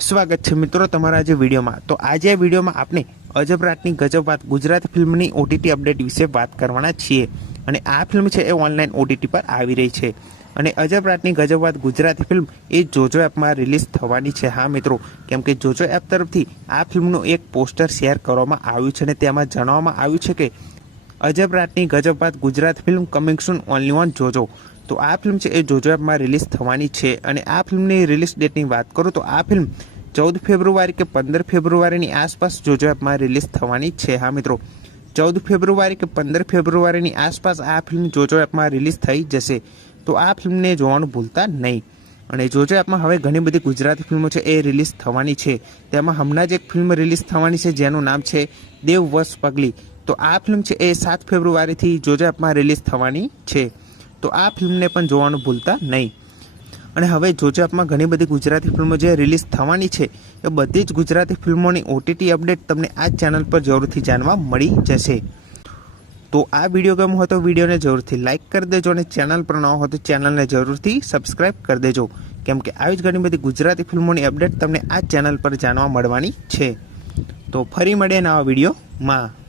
સ્વાગત છે મિત્રો તમારા આજે વિડીયોમાં। તો આજે આ વિડીયોમાં આપણે અજબ રાતની ગજબ વાત ગુજરાતી ફિલ્મની ઓટીટી અપડેટ વિશે વાત કરવાના છીએ। અને આ ફિલ્મ છે એ ઓનલાઈન ઓટીટી પર આવી રહી છે અને અજબ રાતની ગજબ વાત ગુજરાતી ફિલ્મ એ જોજો એપમાં રિલીઝ થવાની છે। હા મિત્રો, કેમ કે જોજો એપ તરફથી આ ફિલ્મનું એક પોસ્ટર શેર કરવામાં આવ્યું છે અને તેમાં જણાવવામાં આવ્યું છે કે અજબ રાતની ગજબ વાત Gujarati film coming soon only on જોજો। તો આ ફિલ્મ છે એ જોજો એપમાં રિલીઝ થવાની છે અને આ ફિલ્મની રિલીઝ ડેટની વાત કરું તો આ ફિલ્મ 14 ફેબ્રુઆરી કે 15 ફેબ્રુઆરીની આસપાસ જોજો એપમાં રિલીઝ થવાની છે। હા મિત્રો, 14 ફેબ્રુઆરી કે 15 ફેબ્રુઆરીની આસપાસ આ ફિલ્મ જોજો એપમાં રિલીઝ થઈ જશે। તો આ ફિલ્મને જોવાનું ભૂલતા નહીં। અને જોજો એપમાં હવે ઘણી બધી ગુજરાતી ફિલ્મો છે એ રિલીઝ થવાની છે। તેમાં હમણાં જ એક ફિલ્મ રિલીઝ થવાની છે જેનું નામ છે દેવ વસ પગલી। તો આ ફિલ્મ છે એ 7 ફેબ્રુઆરીથી જોજો એપમાં રિલીઝ થવાની છે। તો આ ફિલ્મને પણ જોવાનું ભૂલતા નહીં। અને હવે જોજો એપમાં ઘણી બધી ગુજરાતી ફિલ્મો જે રિલીઝ થવાની છે એ બધી જ ગુજરાતી ફિલ્મોની ઓટીટી અપડેટ તમને આ ચેનલ પર જરૂરથી જાણવા મળી જશે। તો આ વિડીયો ગમ્યો હોય તો વિડીયોને જરૂરથી લાઇક કરી દેજો અને ચેનલ પર ન હોય તો ચેનલને જરૂરથી સબસ્ક્રાઇબ કરી દેજો, કેમ કે આવી જ ઘણી બધી ગુજરાતી ફિલ્મોની અપડેટ તમને આ ચેનલ પર જાણવા મળવાની છે। તો ફરી મળીએ નવા વિડીયોમાં।